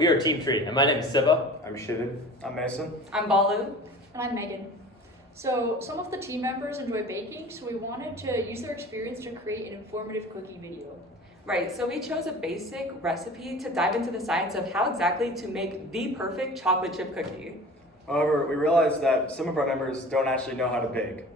we are Team Tree, and my name is Siva. I'm Shivan. I'm Mason. I'm Balu. And I'm Megan. So some of the team members enjoy baking, so we wanted to use their experience to create an informative cookie video. Right, so we chose a basic recipe to dive into the science of how exactly to make the perfect chocolate chip cookie. However, we realized that some of our members don't actually know how to bake.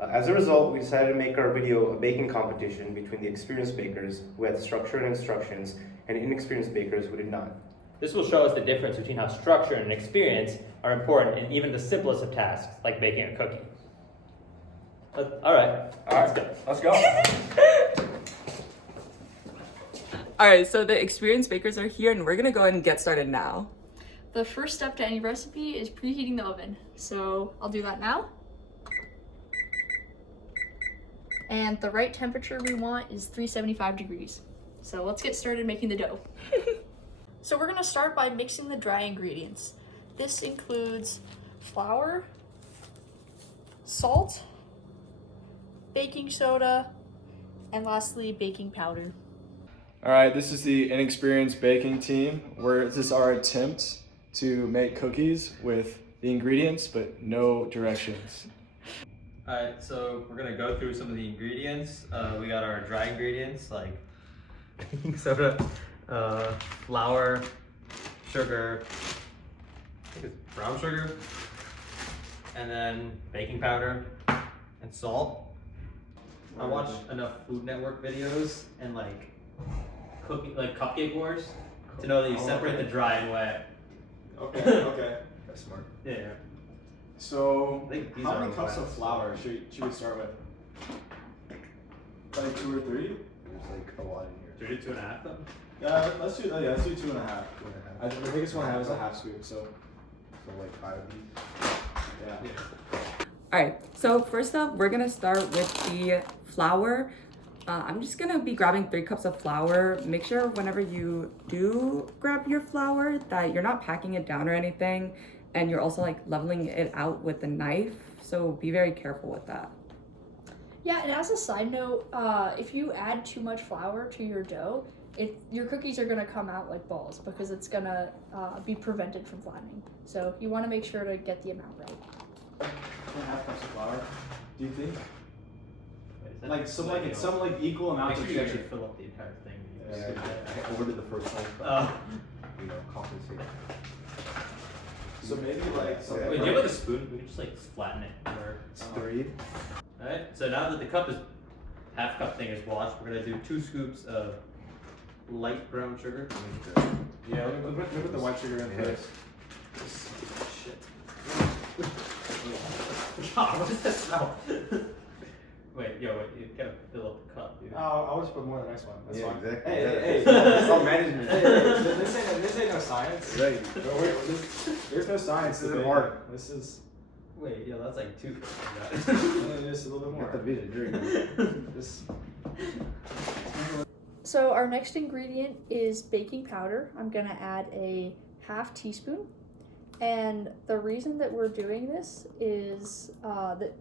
As a result, we decided to make our video a baking competition between the experienced bakers who had structured instructions and inexperienced bakers who did not. This will show us the difference between how structure and experience are important in even the simplest of tasks, like baking a cookie. All right, let's go. Let's go. All right, so the experienced bakers are here and we're gonna go ahead and get started now. The first step to any recipe is preheating the oven. So I'll do that now. And the right temperature we want is 375 degrees. So let's get started making the dough. So we're gonna start by mixing the dry ingredients. This includes flour, salt, baking soda, and lastly, baking powder. All right, this is the inexperienced baking team, where this is our attempt to make cookies with the ingredients but no directions. Alright, so we're gonna go through some of the ingredients. We got our dry ingredients like baking soda, flour, sugar, I think it's brown sugar, and then baking powder and salt. I watch enough Food Network videos and like cupcake wars to know that you separate the dry and wet. Okay. That's smart. Yeah. So, I think these how are many cups wet. of flour should we start with? Like 2 or 3? There's like a lot in Should we do 2.5 then? Yeah, let's do 2.5. 2.5. The biggest one I have is a half scoop, so like 5 of these. yeah. All right, so first up, we're gonna start with the flour. I'm just gonna be grabbing 3 cups of flour. Make sure whenever you do grab your flour that you're not packing it down or anything, and you're also like leveling it out with a knife. So be very careful with that. Yeah, and as a side note, if you add too much flour to your dough, your cookies are gonna come out like balls because it's gonna be prevented from flattening. So you wanna make sure to get the amount right. 2.5 cups of flour. Do you think? Wait, Like some equal Make amounts sure of you sugar. actually fill up the entire thing. I ordered the first one, compensate. So maybe like something. Wait, do you have like a spoon? We can just like flatten it. It's 3. Alright, so now that the half cup thing is washed, we're gonna do 2 scoops of light brown sugar. Yeah, we put the white sugar in first. Shit. God, what does that smell? wait, you gotta fill up the cup, dude. I'll just put more in the next one. That's fine. Exactly. Hey. It's all management. This ain't no science. Right. There's no science. This to is it. art. This is Wait, yeah, that's like 2 cups of just a little bit Get the more. vision, drink. This. So our next ingredient is baking powder. I'm gonna add a half teaspoon. And the reason that we're doing this is that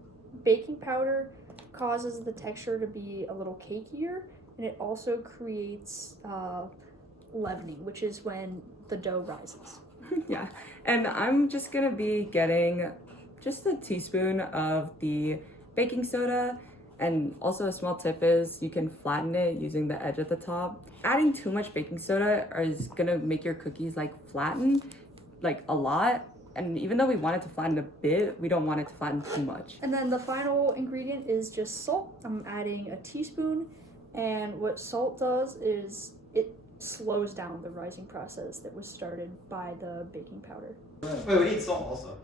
baking powder causes the texture to be a little cakier, and it also creates leavening, which is when the dough rises. Yeah, and I'm just gonna be getting just a teaspoon of the baking soda. And also a small tip is you can flatten it using the edge at the top. Adding too much baking soda is gonna make your cookies like flatten like a lot. And even though we want it to flatten a bit, we don't want it to flatten too much. And then the final ingredient is just salt. I'm adding a teaspoon, and what salt does is it slows down the rising process that was started by the baking powder. Wait, we need salt also.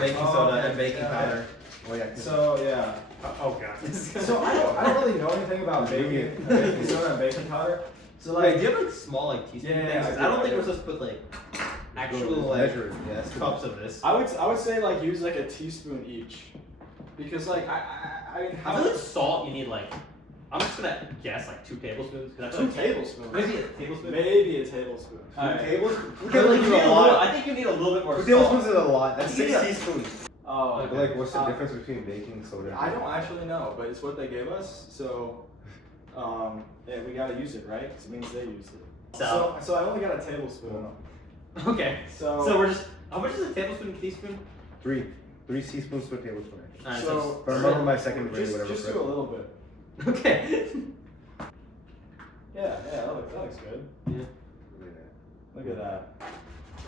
Baking soda and baking powder. Oh yeah. So yeah. Oh god. So I don't really know anything about baking soda and baking powder. So Wait, like do you have like small like teaspoon Yeah, things? I I don't do. think we're supposed to put like actual like measure it. Yeah, that's cups of this. I would say like use like a teaspoon each, because like I mean I feel like salt you need like, I'm just gonna guess like 2 tablespoons. 'Cause I feel 2 like tablespoons. Maybe a tablespoon. Maybe a tablespoon. Alright. tablespoons? I feel like you need a lot. I think you need a little bit more 2 salt. tablespoons is a lot. That's 6 Yeah. teaspoons. Oh, But, like, what's the difference between baking soda? I don't actually know, but it's what they gave us. So, yeah, we gotta use it, right? 'Cause it means they used it. So I only got a tablespoon. Okay. So we're just. How much is a tablespoon, teaspoon? 3 teaspoons per tablespoon. Alright, So But I remember my second grade, whatever. just do a little bit. Okay. Yeah, that looks good. Yeah. Look at that.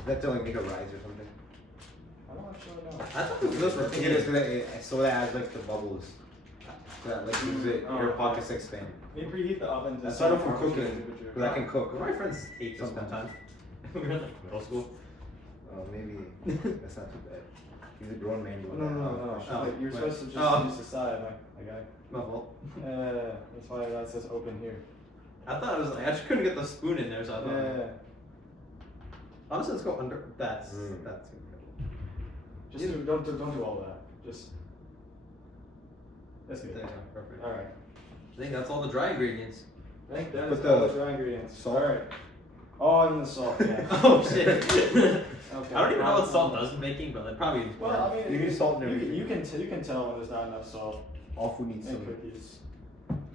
Is that to like make a rise or something? I don't actually know. I thought it was I think it is because so that adds like the bubbles. So that like gives it Oh, your okay. pockets expand. Maybe preheat the oven to That's sort of for temperature cooking, temperature. because I can cook. My friends ate this one Sometimes. time. We were in like middle school. Oh, maybe that's not too bad. He's a grown man doing No. that. Oh, Like, you're right. supposed to just Oh. use the side, like I. My fault. That's why that says open here. I thought it was like I just couldn't get the spoon in there, so I thought. Yeah. Honestly, let's go under. That's Mm. that's. Just don't do all that. Just. That's good. Yeah, perfect. All right. I think that's all the dry ingredients. I think that Put is the all the dry ingredients. salt. All right. Oh, and the salt. Yeah. Oh shit. Okay. I don't even know what salt does in baking, but it probably. Well, I mean, You need salt in you everything. you can tell when there's not enough salt All food needs in some. cookies.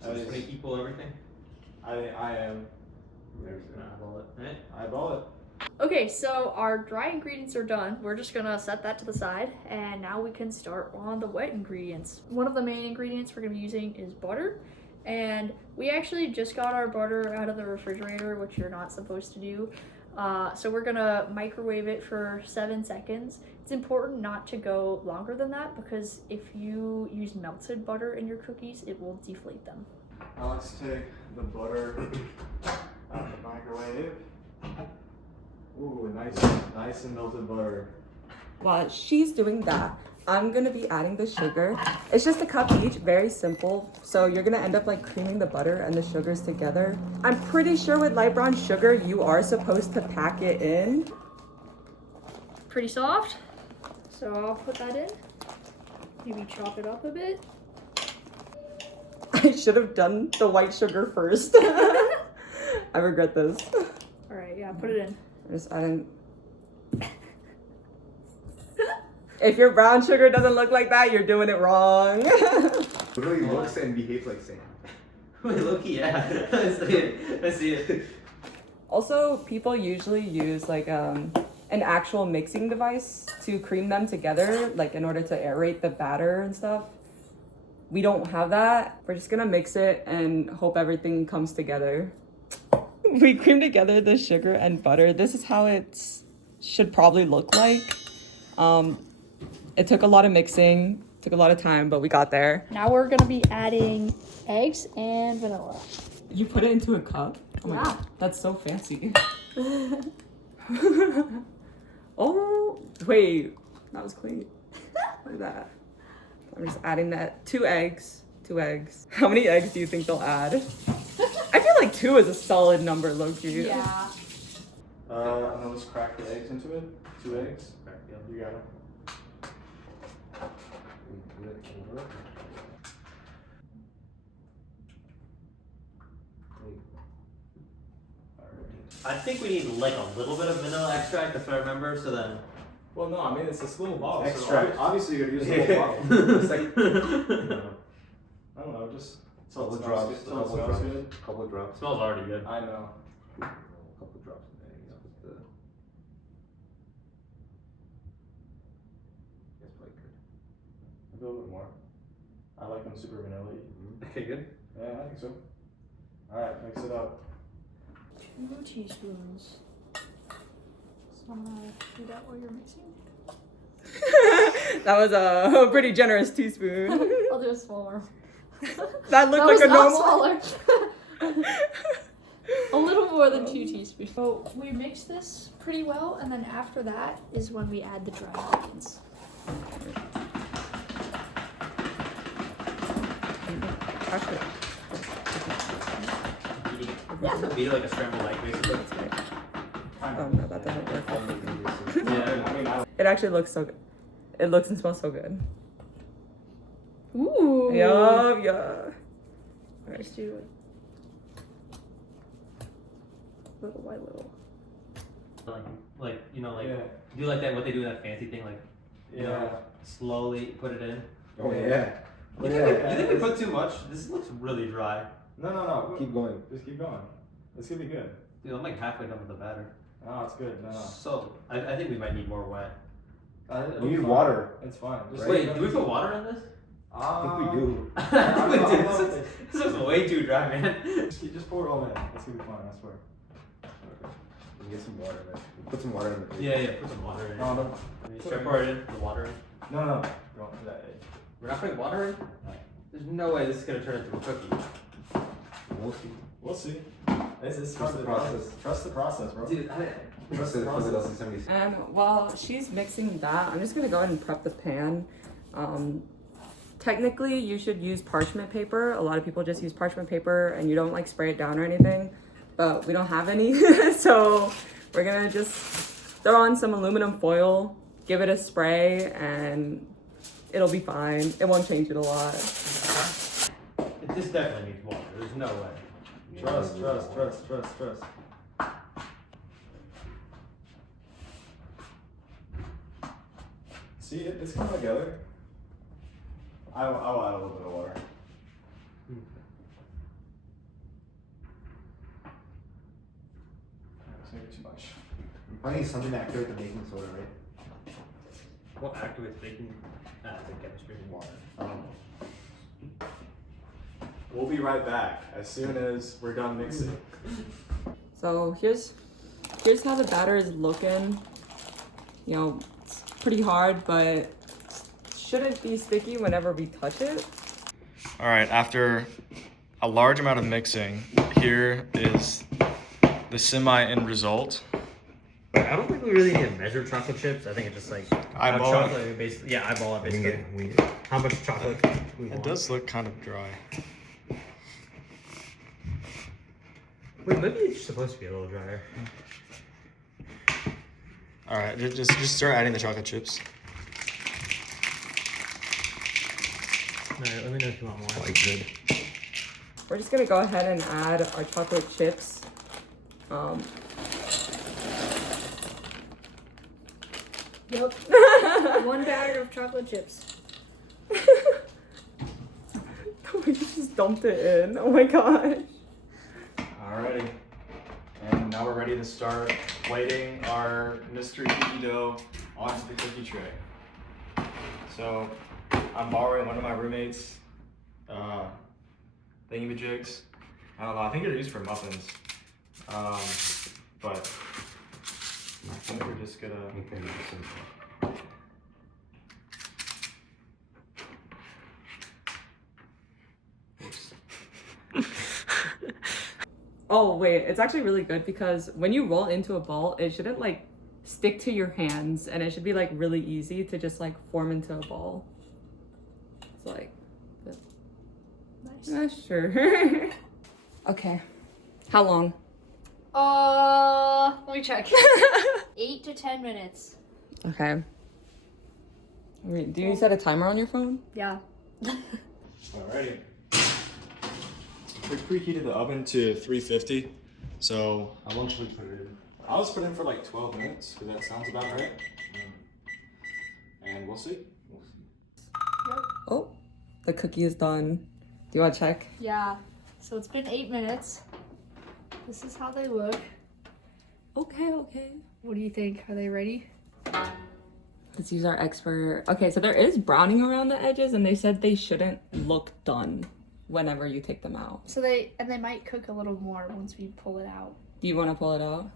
So just gonna equal everything. I am. Eyeball it. Right? Eyeball it. Okay, so our dry ingredients are done. We're just gonna set that to the side, and now we can start on the wet ingredients. One of the main ingredients we're gonna be using is butter, and we actually just got our butter out of the refrigerator, which you're not supposed to do. So we're gonna microwave it for 7 seconds. It's important not to go longer than that because if you use melted butter in your cookies, it will deflate them. Now let's take the butter out of the microwave. Ooh, nice and melted butter. While she's doing that, I'm gonna be adding the sugar. It's just a cup each, very simple. So you're gonna end up like creaming the butter and the sugars together. I'm pretty sure with light brown sugar, you are supposed to pack it in. Pretty soft, so I'll put that in. Maybe chop it up a bit. I should have done the white sugar first. I regret this. All right, yeah, put it in. Just adding. If your brown sugar doesn't look like that, you're doing it wrong. Literally looks and behaves like sand. Wait, Loki, yeah. I see it. Also, people usually use like an actual mixing device to cream them together, like in order to aerate the batter and stuff. We don't have that. We're just gonna mix it and hope everything comes together. We creamed together the sugar and butter. This is how it should probably look like. It took a lot of mixing, took a lot of time, but we got there. Now we're gonna be adding eggs and vanilla. You put it into a cup? Oh my Yeah. god, that's so fancy. Oh, wait, that was clean. Look at that. I'm just adding that. 2 eggs. 2 eggs. How many eggs do you think they'll add? I feel like 2 is a solid number, Loki. Yeah. And then let's crack the eggs into it. 2 eggs. You got them. I think we need like a little bit of vanilla extract, if I remember. So then. Well, no, I mean it's this little bottle. Extract. So obviously you're gonna use a little bottle. It's like I don't know, just till couple it smells drops. good. Till it smells good. Couple drops. Smells already good. I know. Couple drops in there. You know, with the. That's probably good. A little bit more. I like them super vanilla-y. Okay, good. Yeah, I think so. Alright, mix it up. 2 teaspoons. So I'm gonna do that while you're mixing. That was a pretty generous teaspoon. I'll do a smaller. That looked That like was a not normal. smaller. A little more than 2 teaspoons. So we mix this pretty well, and then after that is when we add the dry ingredients. Actually, Beat it like a scrambled egg, basically. oh no, that doesn't work. Yeah. I mean, I don't. It actually looks so good. It looks and smells so good. Ooh. Yup, yeah. Let's do it. Little by little. Like you know, like Yeah. do like that what they do in that fancy thing, like you know, Yeah. slowly put it in. Oh yeah. You think we put too much? This looks really dry. No. Keep going. Just keep going. This could be good. Dude, I'm like halfway done with the batter. Oh, it's good. No. So, I think we might need more wet. We need water. It's fine. Just Wait, do we put water in this? I think we do. Wait, dude, this is way too dry, man. Just pour it all in. It's gonna be fine, I swear. We get some water, man. Put some water in the Yeah, put some water in it. No, no. Should I pour it in? The water in? No. Go to that edge. We're not putting water in? There's no way this is gonna turn into a cookie. We'll see. It's Trust the process. Trust the process, bro. Dude, Trust the process. And while she's mixing that, I'm just gonna go ahead and prep the pan. Technically, you should use parchment paper. A lot of people just use parchment paper and you don't like spray it down or anything, but we don't have any. So we're gonna just throw on some aluminum foil, give it a spray, and it'll be fine. It won't change it a lot. This definitely needs water. There's no way. Trust. See, it's coming together. I'll add a little bit of water. That's maybe too much. I'm finding something to activate the baking soda, right? What activates baking? The chemistry in water. We'll be right back as soon as we're done mixing. So here's how the batter is looking. You know, it's pretty hard, but shouldn't be sticky whenever we touch it. All right, after a large amount of mixing, here is the semi-end result. I don't think we really need to measure chocolate chips. I think it's just like Eyeball it. chocolate. Basically, yeah, eyeball it basically. How much chocolate we want. It does look kind of dry. Wait, maybe it's supposed to be a little drier. All right, just start adding the chocolate chips. Alright, let me know if you want more. Like good. We're just gonna go ahead and add our chocolate chips. Yep. One bag of chocolate chips. We just dumped it in. Oh my gosh. Alrighty. And now we're ready to start plating our mystery cookie dough onto the cookie tray. So I'm borrowing one of my roommates' thingamajigs. I don't know, I think they're used for muffins. But I think we're just gonna Oh wait, it's actually really good because when you roll into a ball, it shouldn't like stick to your hands, and it should be like really easy to just like form into a ball. It's like, Nice. Sure. Okay, how long? Let me check. 8 to 10 minutes. Okay. Wait, do you set a timer on your phone? Yeah. Alrighty. We preheated the oven to 350. So How long should we put it in? I'll just put it in for like 12 minutes, because that sounds about right. And we'll see. Oh, the cookie is done. Do you want to check? Yeah. So it's been 8 minutes. This is how they look. Okay. What do you think? Are they ready? Let's use our expert. Okay, so there is browning around the edges, and they said they shouldn't look done whenever you take them out. So they might cook a little more once we pull it out. Do you want to pull it out?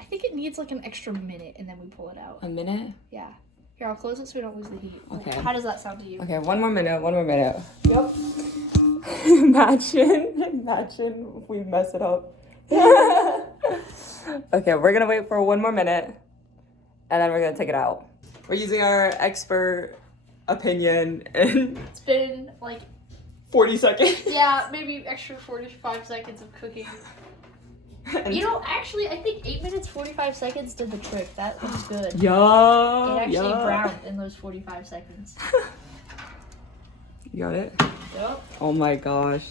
I think it needs like an extra minute and then we pull it out. A minute? Yeah. Here, I'll close it so we don't lose the heat. Okay. How does that sound to you? Okay, one more minute. Yep. Imagine if we mess it up. Okay, we're gonna wait for one more minute, and then we're gonna take it out. We're using our expert opinion in It's been like, 40 seconds. yeah, maybe extra 45 seconds of cooking. You know, actually, I think 8 minutes, 45 seconds did the trick. That was good. It actually browned in those 45 seconds. You got it? Yep. Oh my gosh.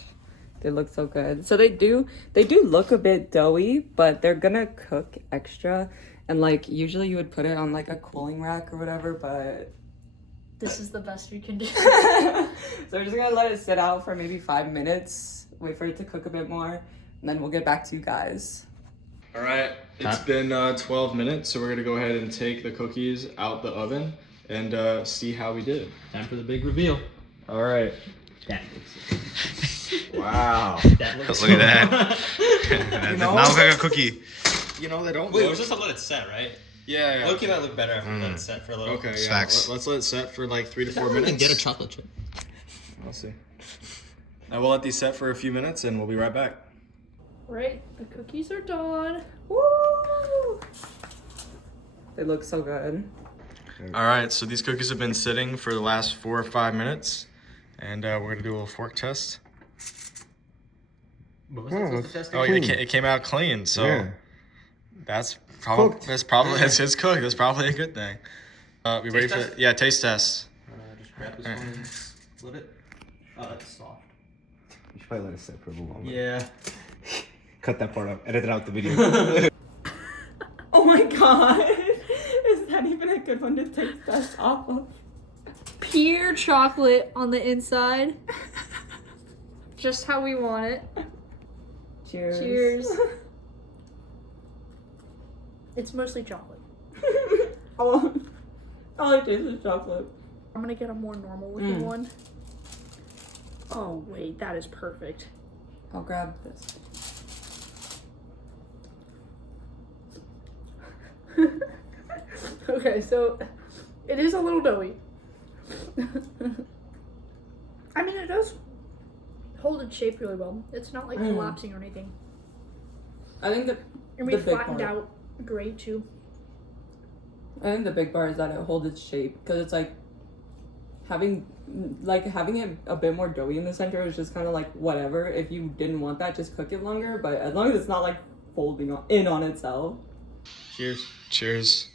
They look so good. So they do look a bit doughy, but they're gonna cook extra. And like usually you would put it on like a cooling rack or whatever, but This is the best we can do. so we're just gonna let it sit out for maybe 5 minutes wait for it to cook a bit more, and then we'll get back to you guys. All right, it's been 12 minutes, so we're gonna go ahead and take the cookies out the oven and see how we did. Time for the big reveal. All right. That looks Wow. that looks Look at that. You Does know- not look like a cookie. You know, they don't Wait, look... we're just to let it set, right? Yeah. Loki might look better after we let it set for a little. Okay, It's yeah. facts. Let's let it set for like 3 to 4 We minutes. can get a chocolate chip. We'll see. I will let these set for a few minutes and we'll be right back. Right, the cookies are done. Woo! They look so good. All right, so these cookies have been sitting for the last 4 or 5 minutes, and we're gonna do a little fork test. What was that supposed to test? Oh, yeah, it came out clean, so Yeah. that's probably Cooked. it's it's cooked. That's probably a good thing. We ready for test? yeah, taste test. Just grab this one and split it. Oh, that's soft. You should probably let it sit for a little longer. Yeah. Cut that part out. Edit it out the video. Oh my god! Is that even a good one to take test off of? Pure chocolate on the inside. Just how we want it. Cheers. Cheers. It's mostly chocolate. all I taste is chocolate. I'm gonna get a more normal looking one. Oh wait, that is perfect. I'll grab this. Okay, so it is a little doughy. I mean, it does hold its shape really well. It's not like collapsing or anything. I think And we the big flattened part. out great too. I think the big part is that it holds its shape because it's like having it a bit more doughy in the center is just kind of like whatever. If you didn't want that, just cook it longer. But as long as it's not like folding in on itself. Cheers. Cheers.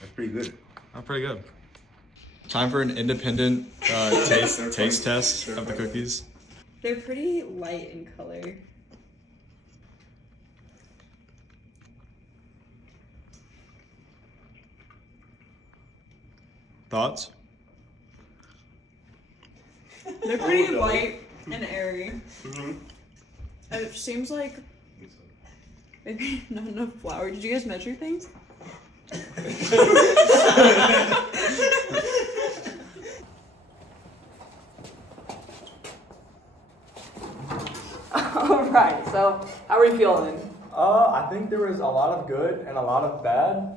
That's pretty good. Oh, pretty good. Time for an independent taste test of the cookies. They're pretty light in color. Thoughts? They're pretty light and airy. It seems like maybe not enough flour. Did you guys measure things? Alright, so how are we feeling? I think there was a lot of good and a lot of bad.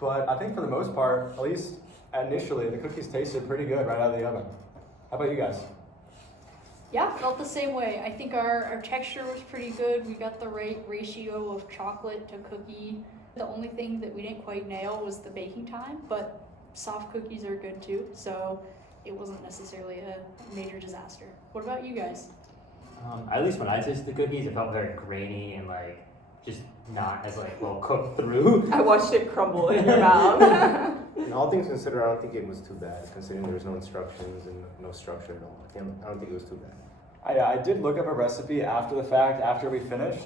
But I think for the most part, at least initially, the cookies tasted pretty good right out of the oven. How about you guys? Yeah, felt the same way. I think our texture was pretty good. We got the right ratio of chocolate to cookie. The only thing that we didn't quite nail was the baking time, but soft cookies are good too, so it wasn't necessarily a major disaster. What about you guys? At least when I tasted the cookies, it felt very grainy and like just not as like well cooked through. I watched it crumble in your mouth. And all things considered, I don't think it was too bad, considering there was no instructions and no structure at all. I don't think it was too bad. I did look up a recipe after the fact, after we finished,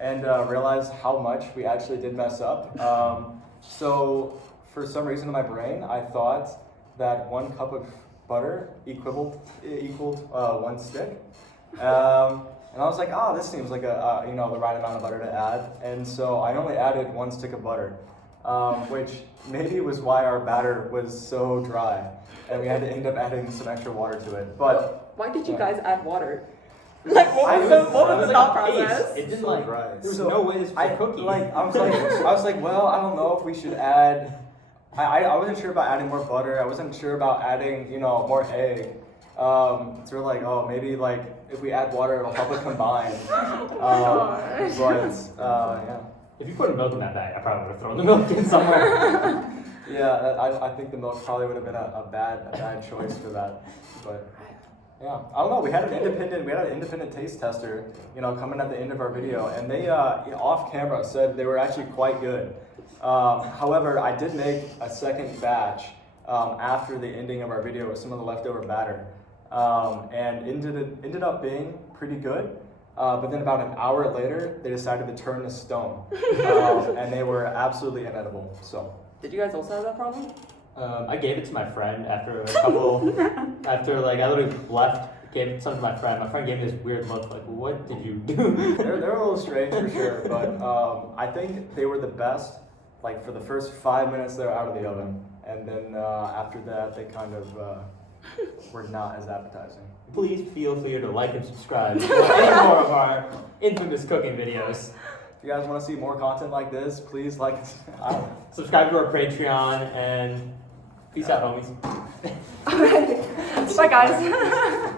and realized how much we actually did mess up. So for some reason in my brain, I thought that 1 cup of butter equaled 1 stick. And I was like, oh, this seems like the right amount of butter to add. And so I only added 1 stick of butter, which maybe was why our batter was so dry. And we had to end up adding some extra water to it. But Why did you guys add water? Like, what was the thought process? It didn't So like dry. there was So, no way this was I a cookie. I was like, well, I don't know if we should add. I wasn't sure about adding more butter. I wasn't sure about adding, more egg. So we're like, oh, maybe like if we add water, it'll help it combine. Yeah. If you put milk in that bag, I probably would have thrown the milk in somewhere. Yeah, I think the milk probably would have been a bad choice for that. But yeah, I don't know. We had an independent taste tester, coming at the end of our video, and they off camera said they were actually quite good. However, I did make a second batch after the ending of our video with some of the leftover batter, and ended up being pretty good. But then about an hour later, they decided to turn to stone, and they were absolutely inedible. So Did you guys also have that problem? I gave it to my friend after a couple, after like I literally left, gave some to my friend. My friend gave me this weird look, like, what did you do? They're a little strange for sure, but I think they were the best. Like for the first 5 minutes, they were out of the oven, and then after that, they kind of were not as appetizing. Please feel free to like and subscribe for any more of our infamous cooking videos. If you guys want to see more content like this, please like and Subscribe to our Patreon and peace out, homies. Bye, guys.